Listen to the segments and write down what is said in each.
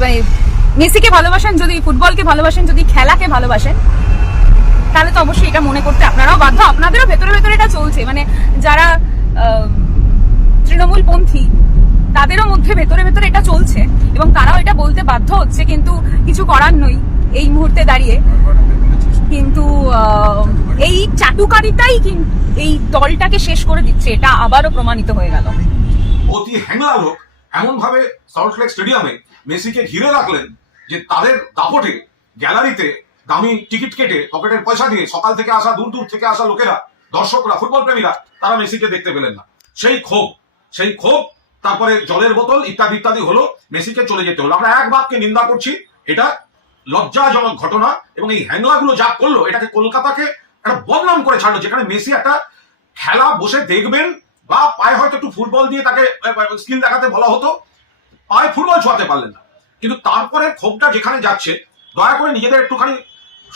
মানে মেসিকে ভালোবাসেন, যদি ফুটবলকে ভালোবাসেন, যদি খেলাকে ভালোবাসেন, তাহলে তো অবশ্যই এটা মনে করতে আপনারাও বাধ্য। আপনাদেরও ভেতরে ভেতরে এটা চলছে, মানে যারা তৃণমূলপন্থী তাদেরও মধ্যে ভেতরে ভেতরে এটা চলছে এবং তারাও এটা বলতে বাধ্য হচ্ছে, কিন্তু কিছু করার নই এই মুহূর্তে দাঁড়িয়ে। কিন্তু এই চাটুকারিতাই এই দলটাকে শেষ করে দিচ্ছে, এটা আবারও প্রমাণিত হয়ে গেল। অতি হ্যাংলা লোক এমন ভাবে সল্টলেক স্টেডিয়ামে মেসিকে ঘিরে রাখলেন যে তাদের দাপটে গ্যালারিতে দামি টিকিট কেটে পকেটের পয়সা দিয়ে সকাল থেকে আসা, দূর দূর থেকে আসা লোকেরা, দর্শকরা, ফুটবল প্রেমীরা তারা মেসিকে দেখতে পেলেন না। সেই ক্ষোভ তারপরে জলের বোতল ইত্যাদি ইত্যাদি হলো, মেসিকে চলে যেতে হলো। আমরা এক বাক্যে নিন্দা করছি, এটা লজ্জাজনক ঘটনা। এবং এই হ্যাংলাগুলো যা করলো, এটাকে কলকাতাকে একটা বদনাম করে ছাড়লো, যেখানে মেসি একটা খেলা বসে দেখবেন বা পায়ে হয়তো একটু ফুটবল দিয়ে তাকে স্কিল দেখাতে বলা হতো, পায়ে ফুটবল ছোঁয়াতে পারলেন না। কিন্তু তারপরে ক্ষোভটা যেখানে যাচ্ছে, দয়া করে নিজেদের একটুখানি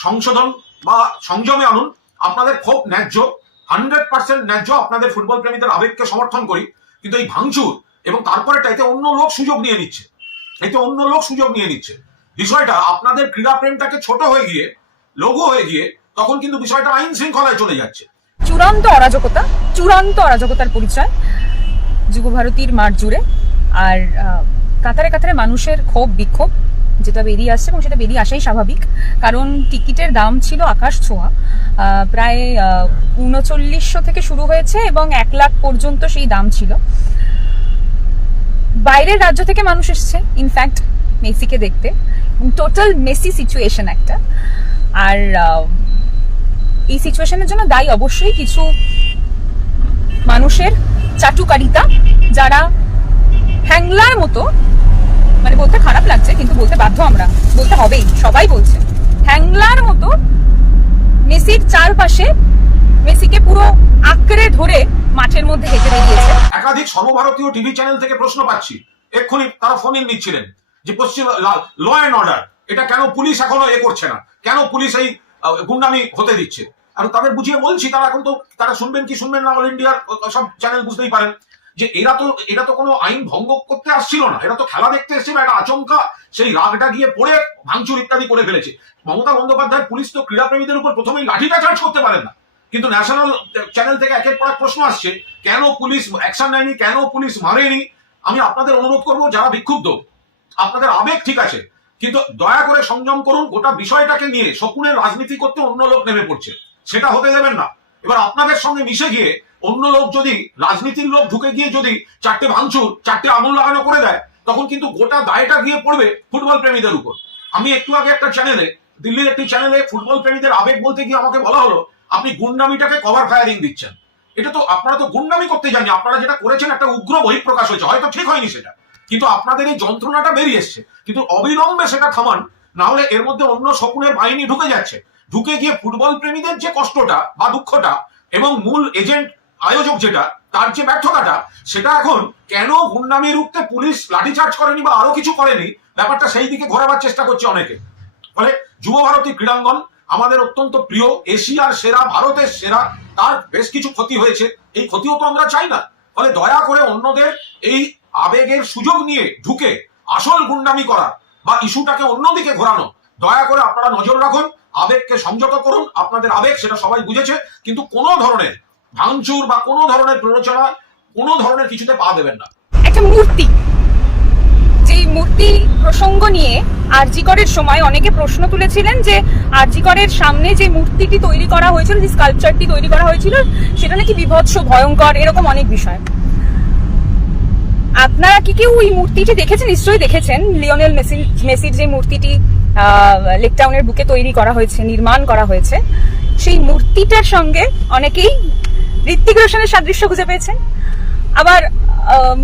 সংশোধন বা সংযমে আনুন। আপনাদের ক্ষোভ ন্যায্য, 100% ন্যায্য। আপনাদের ফুটবল প্রেমীদের আবেগকে সমর্থন করি, কিন্তু এই ভাঙচুর এবং তারপরে এতে অন্য লোক সুযোগ নিয়ে নিচ্ছে, বিষয়টা আপনাদের ক্রীড়া প্রেমটাকে ছোট হয়ে গিয়ে, লঘু হয়ে গিয়ে, তখন কিন্তু বিষয়টা আইন শৃঙ্খলায় চলে যাচ্ছে। চূড়ান্ত অরাজকতার পরিচয় যুবভারতীর মাঠ জুড়ে। আর কাতারে কাতারে মানুষের ক্ষোভ বিক্ষোভ যেটা বেরিয়ে আসছে, এবং সেটা বেরিয়ে আসাই স্বাভাবিক, কারণ টিকিটের দাম ছিল আকাশ ছোঁয়া। প্রায় 3900 থেকে শুরু হয়েছে এবং 1 লাখ পর্যন্ত সেই দাম ছিল। বাইরের রাজ্য থেকে মানুষ এসছে ইনফ্যাক্ট মেসিকে দেখতে, টোটাল মেসি সিচুয়েশন একটা। আর এই সিচুয়েশনের জন্য দায়ী অবশ্যই কিছু মানুষের চাটুকারিতা, যারা হ্যাংলার মতো, মানে বলতে খারাপ লাগছে কিন্তু বলতে বাধ্য, আমরা বলতে হবেই, সবাই বলছে, হ্যাংলার মতো মেসির চারপাশে মেসিকে পুরো আঁকড়ে ধরে মাঠের মধ্যে হেঁটে বেরিয়েছে। একাধিক সর্বভারতীয় টিভি চ্যানেল থেকে প্রশ্ন পাচ্ছি, এক্ষুনি তারা ফোন ইন নিচ্ছিলেন যে পশ্চিম ল অ্যান্ড অর্ডার, এটা কেন পুলিশ এখনো করছে না, কেন পুলিশ এই গুন্ডামি হতে দিচ্ছে। আর তাদের বুঝিয়ে বলছি, তারা এখন তো তারা শুনবেন কি শুনবেন না, অল ইন্ডিয়ার সব চ্যানেল বুঝতেই পারেন যে এরা তো কোনো আইন ভঙ্গ করতে আসছিল না, এরা তো খেলা দেখতে এসেছিল। একটা আচমকা সেই রাগটা গিয়ে পড়ে ভাঙচুর ইত্যাদি করে ফেলেছে। মমতা বন্দ্যোপাধ্যায় পুলিশ তো ক্রীড়াপ্রেমীদের উপর প্রথমেই লাঠিটা চার্জ করতে পারেন না, কিন্তু ন্যাশনাল চ্যানেল থেকে একের পর এক প্রশ্ন আসছে, কেন পুলিশ অ্যাকশন নেয়নি, কেন পুলিশ মারেনি। আমি আপনাদের অনুরোধ করবো, যারা বিক্ষুব্ধ, আপনাদের আবেগ ঠিক আছে, কিন্তু দয়া করে সংযম করুন। গোটা বিষয়টাকে নিয়ে শকুনের রাজনীতি করতে অন্য লোক নেমে পড়ছে, সেটা হতে দেবেন না। এবার আপনাদের সঙ্গে মিশে গিয়ে অন্য লোক যদি, রাজনীতির লোক ঢুকে গিয়ে যদি 4টে ভাঙচুর, 4টে আঙুল লাগানো করে দেয়, তখন কিন্তু গোটা দায়টা গিয়ে পড়বে ফুটবল প্রেমীদের উপর। আমি একটু আগে একটা চ্যানেলে, দিল্লির একটি চ্যানেলে ফুটবল প্রেমীদের আবেগ বলতে গিয়ে আমাকে বলা হলো, আপনি গুন্ডামিটাকে কভার ফায়ারিং দিচ্ছেন। এটা তো আপনারা তো গুন্ডামি করতে জানি, আপনারা যেটা করেছেন একটা উগ্র বহিঃপ্রকাশ হয়েছে, হয়তো ঠিক হয়নি সেটা, কিন্তু আপনাদের এই যন্ত্রণাটা বেরিয়ে এসছে। কিন্তু অবিলম্বে সেটা থামান, না হলে এর মধ্যে অন্য শকুনের বাহিনী ঢুকে যাচ্ছে, ঢুকে গিয়ে ফুটবল প্রেমীদের যে কষ্টটা বা দুঃখটা এবং মূল এজেন্ট আয়োজক যেটা, তার যে ব্যর্থতাটা, সেটা এখন কেন গুন্ডামি রুখতে পুলিশ লাঠিচার্জ করেনি বা আরো কিছু করেনি, ব্যাপারটা সেই দিকে ঘোরাবার চেষ্টা করছে অনেকে। ফলে যুবভারতী ক্রীড়াঙ্গন আমাদের অত্যন্ত প্রিয়, এশিয়ার সেরা, ভারতের সেরা, তার বেশ কিছু ক্ষতি হয়েছে, এই ক্ষতিও তো আমরা চাই না। ফলে দয়া করে অন্যদের এই আবেগের সুযোগ নিয়ে ঢুকে আসল গুন্ডামি করা বা ইস্যুটাকে অন্যদিকে ঘোরানো, দয়া করে আপনারা নজর রাখুন, আবেগকে সংযত করুন। আপনাদের আবেগ সেটা সবাই বুঝেছে, কিন্তু কোনো ধরনের ভাঙচুর বা কোনো ধরনের প্ররোচনা, কোনো ধরনের কিছুতে পা দেবেন না। একটা মূর্তি, যেই মূর্তি প্রসঙ্গ নিয়ে আরজিকরের সময় অনেকে প্রশ্ন তুলেছিলেন যে আরজিকরের সামনে যে মূর্তিটি তৈরি করা হয়েছিল, যে স্কাল্পচারটি তৈরি করা হয়েছিল, সেটা নাকি বিভৎস, ভয়ঙ্কর, এরকম অনেক বিষয়। আপনারা কি কেউ ওই মূর্তিটি দেখেছেন? নিশ্চয়ই দেখেছেন। লিওনেল মেসির যে মূর্তিটি লেক টাউনের বুকে তৈরি করা হয়েছে, নির্মাণ করা হয়েছে, সেই মূর্তিটার সঙ্গে অনেকেই ঋত্বিক রোশনের সাদৃশ্য খুঁজে পেয়েছেন। আবার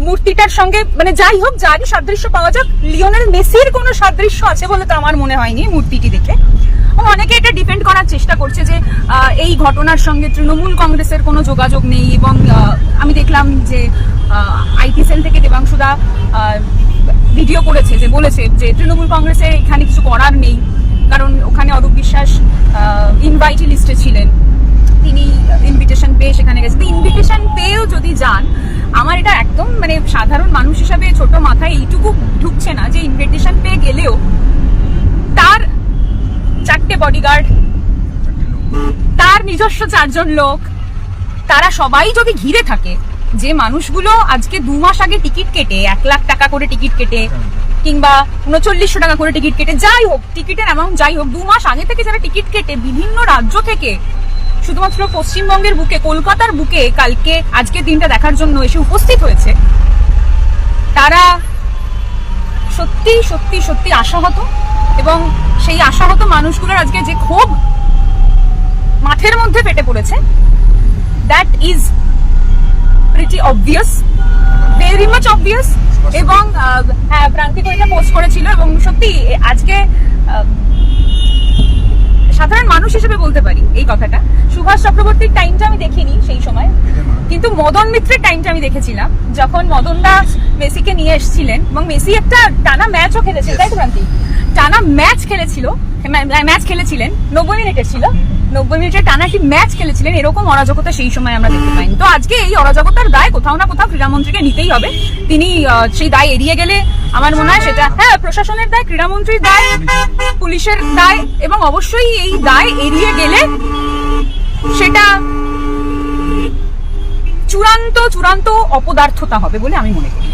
মূর্তিটার সঙ্গে, মানে যাই হোক, যারই সাদৃশ্য পাওয়া যাক, লিওনেল মেসির কোনো সাদৃশ্য আছে বলে তো আমার মনে হয়নি মূর্তিটি দেখে। অনেকে এটা ডিফেন্ড করার চেষ্টা করছে যে এই ঘটনার সঙ্গে তৃণমূল কংগ্রেসের কোনো যোগাযোগ নেই, এবং আমি দেখলাম যে আইটি সেল থেকে দেবাংশুদা ভিডিও করেছে, যে বলেছে যে তৃণমূল কংগ্রেসের এখানে কিছু করার নেই, কারণ ওখানে অরূপ বিশ্বাস ইনভাইটি লিস্টে ছিলেন, তিনি ইনভিটেশন পেয়ে সেখানে গেছেন। ইনভিটেশন পেয়েও যদি যান, আমার এটা একদম, মানে সাধারণ মানুষ হিসাবে ছোট মাথায় এইটুকু ঢুকছে না যে ইনভিটেশন পেয়ে হলেও তার 4টে বডিগার্ড, তার নিজস্ব 4 জন লোক, তারা সবাই যদি ঘিরে থাকে, যে মানুষগুলো আজকে 2 মাস আগে টিকিট কেটে 1 লাখ টাকা করে টিকিট কেটে কিংবা 3900 টাকা করে টিকিট কেটে, যাই হোক টিকিটের অ্যামাউন্ট যাই হোক, 2 মাস আগে থেকে যারা টিকিট কেটে বিভিন্ন রাজ্য থেকে শুধুমাত্র পশ্চিমবঙ্গের বুকে, কলকাতার বুকে কালকে আজকের দিনটা দেখার জন্য এসে উপস্থিত হয়েছে, তারা সত্যি সত্যি সত্যি আশাহত। এবং সেই আশাহত মানুষগুলোর আজকে যে ক্ষোভ মাঠের মধ্যে ফেটে পড়েছে, that is pretty obvious, very much obvious. এবং হ্যাঁ, প্রান্তিক এটা পোস্ট করেছিল এবং সত্যি আজকে সাধারণ মানুষ হিসেবে বলতে পারি এই কথাটা, সুভাষ চক্রবর্তীর টাইমটা আমি দেখিনি সেই সময়, কিন্তু মদন মিত্রের টাইমটা আমি দেখেছিলাম, যখন মদনদা মেসিকে নিয়ে এসেছিলেন এবং মেসি একটা টানা ম্যাচও খেলেছিল, তাই তো প্রান্তিক? টানা ম্যাচ খেলেছিলেন 90 মিনিটের ছিল, 90 মিনিটের টানা একটি ম্যাচ খেলেছিলেন। এরকম অরাজকতা সেই সময় আমরা দেখতে পাইনি। তো আজকে এই অরাজকতার দায় কোথাও না কোথাও ক্রীড়ামন্ত্রীকে নিতেই হবে। তিনি সেই দায় এড়িয়ে গেলে আমার মনে হয় সেটা, হ্যাঁ, প্রশাসনের দায়, ক্রীড়ামন্ত্রীর দায়, পুলিশের দায়, এবং অবশ্যই এই দায় এড়িয়ে গেলে সেটা চূড়ান্ত অপদার্থতা হবে বলে আমি মনে করি।